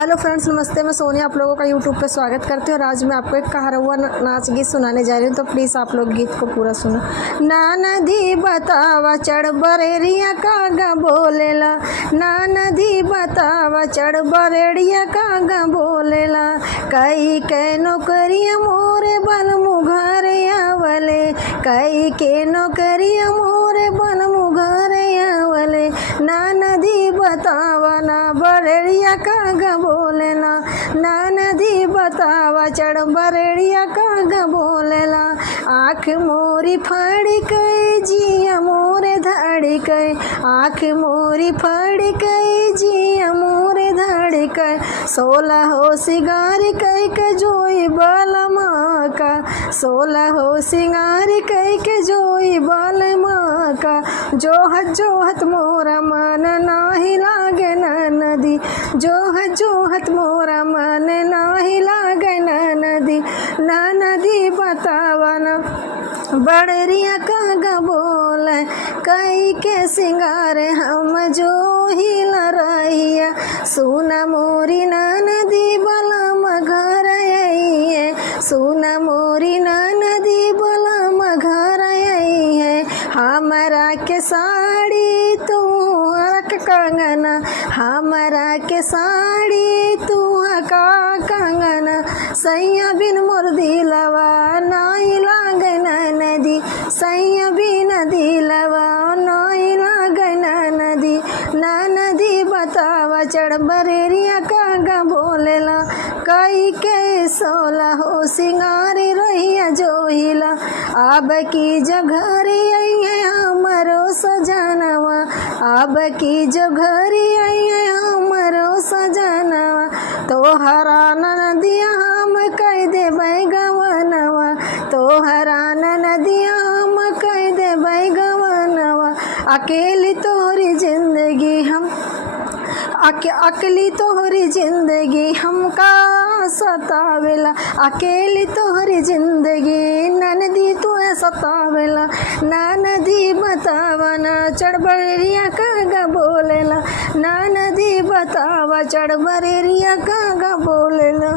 Hello friends, नमस्ते। मैं सोनिया आप लोगों का यूट्यूब पे स्वागत करती हूँ और आज मैं आपको एक कहरवा नाच गीत सुनाने जा रही हूँ, तो प्लीज़ आप लोग गीत को पूरा सुनो। ना नदी बतावा चढ़ बरेड़िया कागा बोलेला, ना नदी बतावा चढ़ बरेड़िया कागा बोलेला, कई के नौकरिया मोरे बल मुघरे आवले, कई के नौकरिया मोरे बल मुघरे आवले, ना नदी बतावा ना बरेड़िया कागा बोलेला, ना नदी बतावा चढ़ बरेड़िया कागा बोलेला, आँख मोरी फाड़ी कई जिया मोरे धाड़ी कई, आँख मोरी फाड़ी कई जिया मोरे धाड़ी कई, 16 हो सिंगारी कई के जोई बालमा का, 16 हो सिंगारी कई के जोई बालमा का, जोहत जोहत मोरा मन नाही लागे ना नदी, जोहत जोहत मोरा मन नाही लागे ना नदी, ना नदी बतावा ना बड़रिया कागा बोले, कई के सिंगार हम जो ही लड़ाइया, सुना मोरी ना नदी बलम घर आई है, सुना मोरी ना नदी बलम घर आई है, हमरा के साड़ी तू रख कंगना, हमरा के साड़ी तू का कंगना, सैया बिन मोर दिलवा नाई लागे ना नदी, सैया बिन दिलवा नाई लागे ना नदी, ना नदी बतावा चढ़ बरेड़िया कागा बोलेला, कई के 16 हो सिंगारी रहिया जोहिला, अब की जघरी आई है हमरो सजनवा, अब की जघरी आई है हमरो सजनवा, तोहरा नदिया हम कह देबै गवनवा, तोहरा नदिया हम कह देबै गवनवा, अकेली तोहरी जिंदगी हम अकेली तोहरी जिंदगी हमका सतावेला, अकेली तोहरी जिंदगी ननदी तुए सतावेला, ना नदी बतावा ना चढ़ बरेड़िया कागा बोलेला, ना नदी बतावा चढ़ बरेड़िया कागा बोलेला।